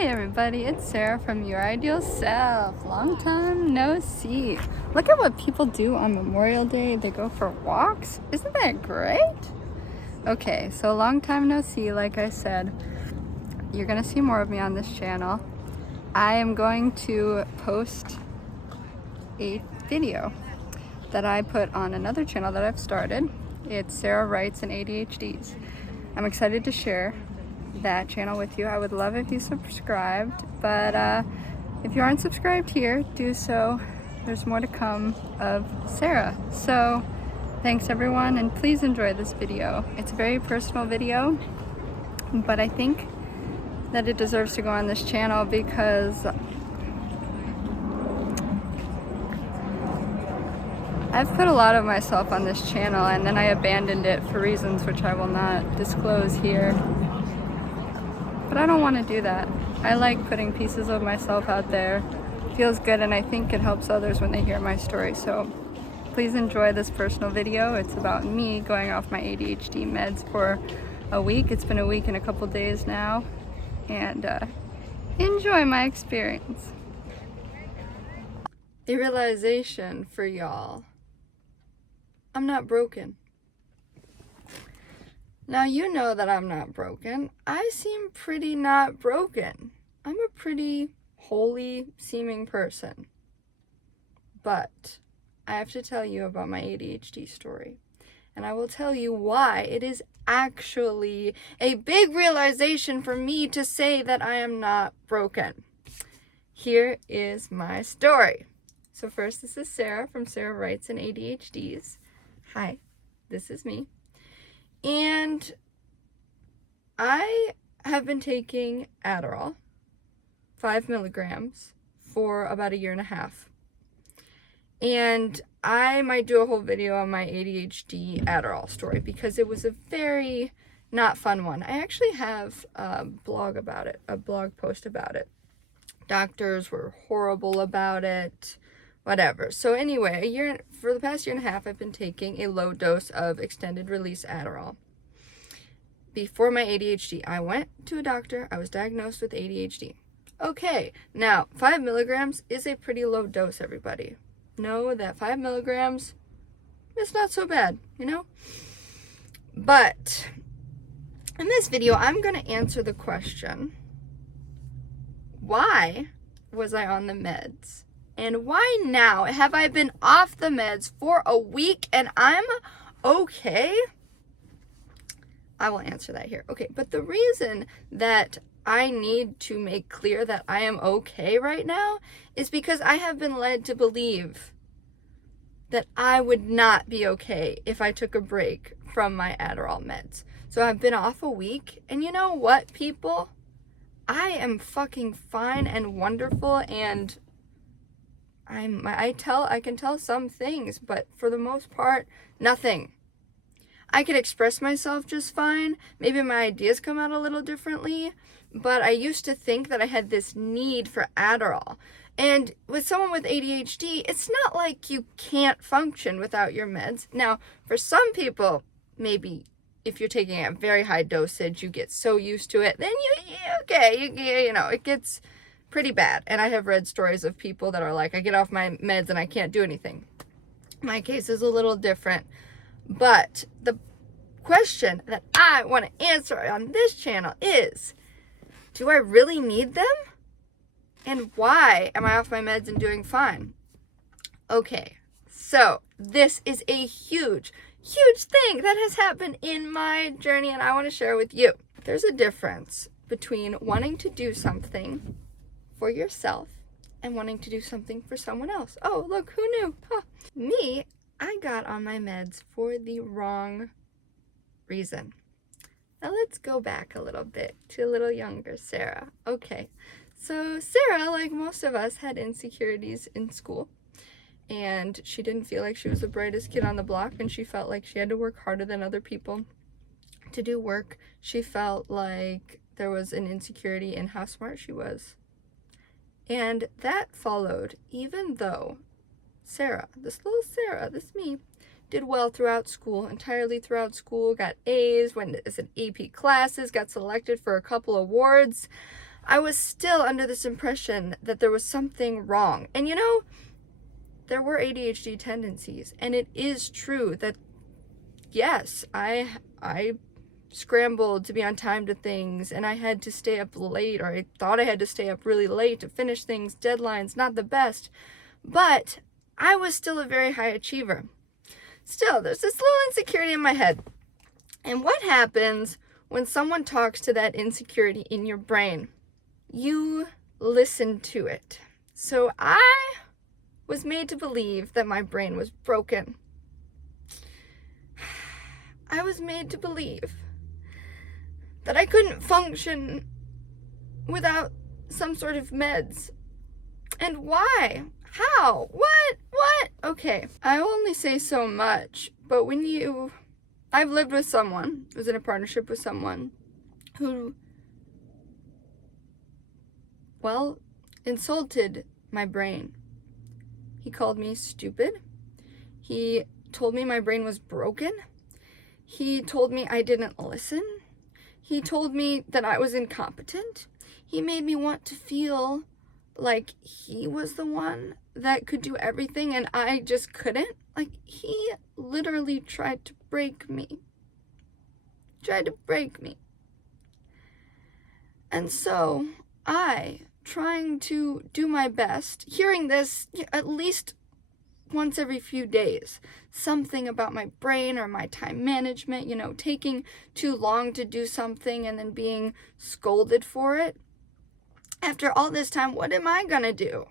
Hey everybody, it's Sarah from Your Ideal Self. Long time no see. Look at what people do on Memorial Day. They go for walks. Isn't that great? Okay, so long time no see, like I said. You're gonna see more of me on this channel. I am going to post a video that I put on another channel that I've started. It's Sarah Writes and ADHDs. I'm excited to share that channel with you. I would love if you subscribed, but if you aren't subscribed here, do so. There's more to come of Sarah. So thanks everyone, and please enjoy this video. It's a very personal video, but I think that it deserves to go on this channel because I've put a lot of myself on this channel and then I abandoned it for reasons which I will not disclose here. But I don't want to do that. I like putting pieces of myself out there. It feels good, and I think it helps others when they hear my story. So please enjoy this personal video. It's about me going off my ADHD meds for a week. It's been a week and a couple days now. And enjoy my experience. A realization for y'all. I'm not broken. Now you know that I'm not broken. I seem pretty not broken. I'm a pretty holy seeming person. But I have to tell you about my ADHD story. And I will tell you why it is actually a big realization for me to say that I am not broken. Here is my story. So first, this is Sarah from Sarah Writes and ADHDs. Hi, this is me. And I have been taking Adderall, 5 milligrams, for about 1.5 years. And I might do a whole video on my ADHD Adderall story because it was a very not fun one. I actually have a blog about it, a blog post about it. Doctors were horrible about it. Whatever. So anyway, for the past 1.5 years, I've been taking a low dose of extended release Adderall. Before my ADHD, I went to a doctor. I was diagnosed with ADHD. Okay, now 5 milligrams is a pretty low dose, everybody. Know that 5 milligrams is not so bad, you know? But in this video, I'm going to answer the question, why was I on the meds? And why now have I been off the meds for a week and I'm okay? I will answer that here. Okay, but the reason that I need to make clear that I am okay right now is because I have been led to believe that I would not be okay if I took a break from my Adderall meds. So I've been off a week, and you know what, people? I am fucking fine and wonderful, and I can tell some things, but for the most part, nothing. I can express myself just fine. Maybe my ideas come out a little differently, but I used to think that I had this need for Adderall. And with someone with ADHD, it's not like you can't function without your meds. Now, for some people, maybe if you're taking a very high dosage, you get so used to it, then it gets pretty bad. And I have read stories of people that are like, I get off my meds and I can't do anything. My case is a little different. But the question that I want to answer on this channel is, do I really need them? And why am I off my meds and doing fine? Okay, so this is a huge thing that has happened in my journey and I want to share with you. There's a difference between wanting to do something for yourself and wanting to do something for someone else. Oh, look, who knew? Huh. Me, I got on my meds for the wrong reason. Now let's go back a little bit to a little younger Sarah. Okay, so Sarah, like most of us, had insecurities in school. And she didn't feel like she was the brightest kid on the block, and she felt like she had to work harder than other people to do work. She felt like there was an insecurity in how smart she was. And that followed, even though Sarah, this little Sarah, this me, did well throughout school, entirely throughout school, got A's, went as an AP classes, got selected for a couple awards. I was still under this impression that there was something wrong. And you know, there were ADHD tendencies, and it is true that yes, I scrambled to be on time to things, and I had to stay up late, or I thought I had to stay up really late to finish things, deadlines, not the best, but I was still a very high achiever. Still, there's this little insecurity in my head. And what happens when someone talks to that insecurity in your brain? You listen to it. So I was made to believe that my brain was broken. I was made to believe that I couldn't function without some sort of meds. And why? How? What? Okay, I only say so much, but I've lived with someone, was in a partnership with someone who, well, insulted my brain. He called me stupid. He told me my brain was broken. He told me I didn't listen. He told me that I was incompetent. He made me want to feel like he was the one that could do everything and I just couldn't. Like, he literally tried to break me. And so I, trying to do my best, hearing this at least once every few days, something about my brain or my time management, taking too long to do something and then being scolded for it. After all this time, what am I gonna do?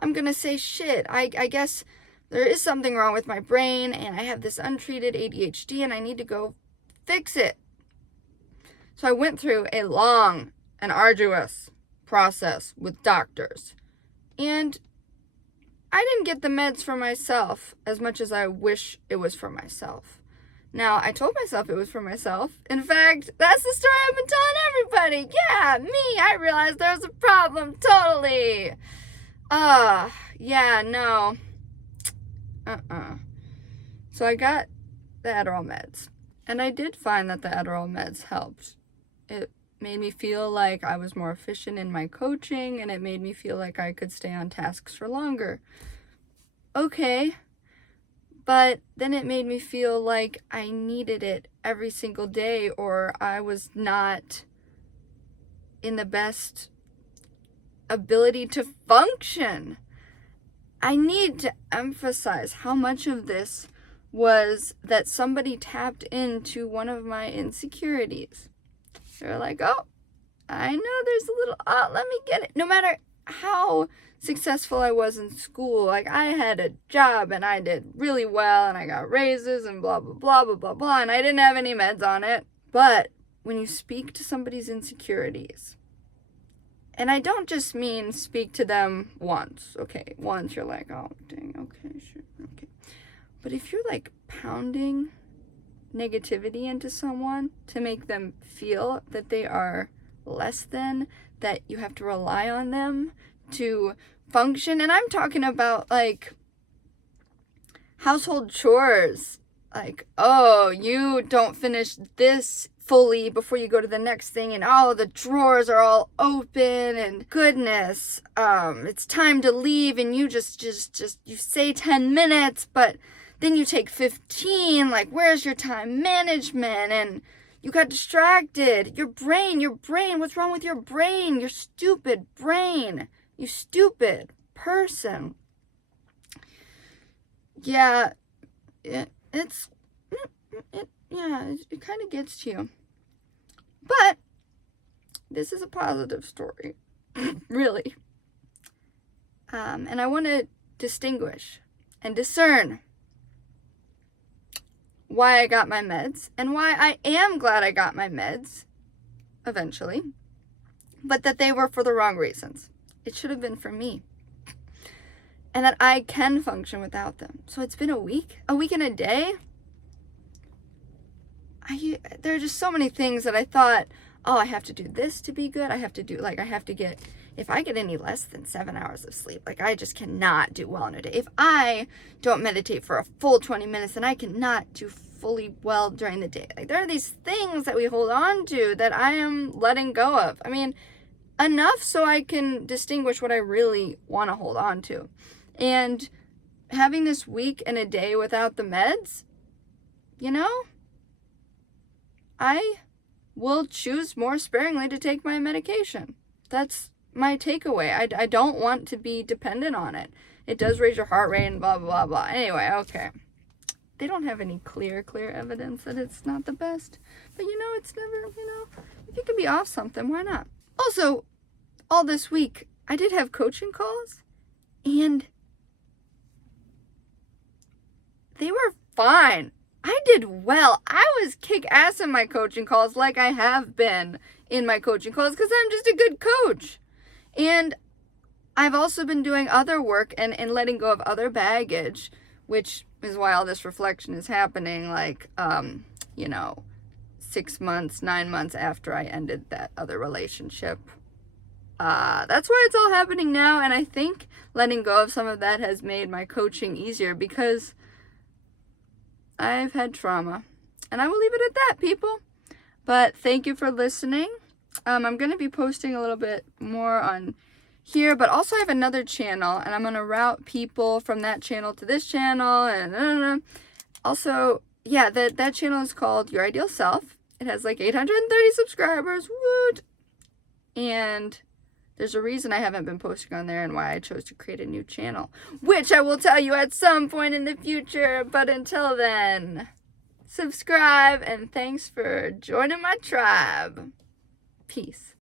I'm gonna say, shit, I guess there is something wrong with my brain and I have this untreated ADHD and I need to go fix it. So I went through a long and arduous process with doctors. And I didn't get the meds for myself as much as I wish it was for myself. Now, I told myself it was for myself. In fact, that's the story I've been telling everybody. Yeah, me, I realized there was a problem, totally. Yeah, no. So I got the Adderall meds. And I did find that the Adderall meds helped. It made me feel like I was more efficient in my coaching, and it made me feel like I could stay on tasks for longer. Okay. But then it made me feel like I needed it every single day, or I was not in the best ability to function. I need to emphasize how much of this was that somebody tapped into one of my insecurities. They're like, oh, I know there's a little, let me get it. No matter how successful I was in school, like I had a job and I did really well and I got raises and blah, blah, blah, blah, blah, blah, and I didn't have any meds on it. But when you speak to somebody's insecurities, and I don't just mean speak to them once, okay? Once you're like, oh, dang, okay, sure, okay. But if you're like pounding negativity into someone to make them feel that they are less than, that you have to rely on them to function, and I'm talking about like household chores, like, oh, you don't finish this fully before you go to the next thing, and oh, the drawers are all open, and goodness, it's time to leave, and you just you say 10 minutes, but then you take 15, like, where's your time management? And you got distracted. Your brain, what's wrong with your brain? Your stupid brain. You stupid person. Yeah, it kind of gets to you. But this is a positive story, really. And I want to distinguish and discern why I got my meds and why I am glad I got my meds eventually, but that they were for the wrong reasons. It should have been for me. And that I can function without them. So it's been a week and a day. There are just so many things that I thought, oh, I have to do this to be good. If I get any less than 7 hours of sleep, like I just cannot do well in a day. If I don't meditate for a full 20 minutes, then I cannot do fully well during the day. Like there are these things that we hold on to that I am letting go of. I mean, enough so I can distinguish what I really want to hold on to. And having this week and a day without the meds, I will choose more sparingly to take my medication. That's my takeaway. I don't want to be dependent on it. It does raise your heart rate and blah, blah, blah. Anyway, okay. They don't have any clear evidence that it's not the best. But it's never, if you can be off something, why not? Also, all this week, I did have coaching calls, and they were fine. I did well. I was kick ass in my coaching calls like I have been in my coaching calls because I'm just a good coach. And I've also been doing other work and letting go of other baggage, which is why all this reflection is happening, 6 months, 9 months after I ended that other relationship. That's why it's all happening now, and I think letting go of some of that has made my coaching easier because I've had trauma. And I will leave it at that, people. But thank you for listening. I'm going to be posting a little bit more on here, but also I have another channel, and I'm going to route people from that channel to this channel. And also, yeah, that channel is called Your Ideal Self. It has 830 subscribers. Woot! And there's a reason I haven't been posting on there and why I chose to create a new channel, which I will tell you at some point in the future. But until then, subscribe, and thanks for joining my tribe. Peace.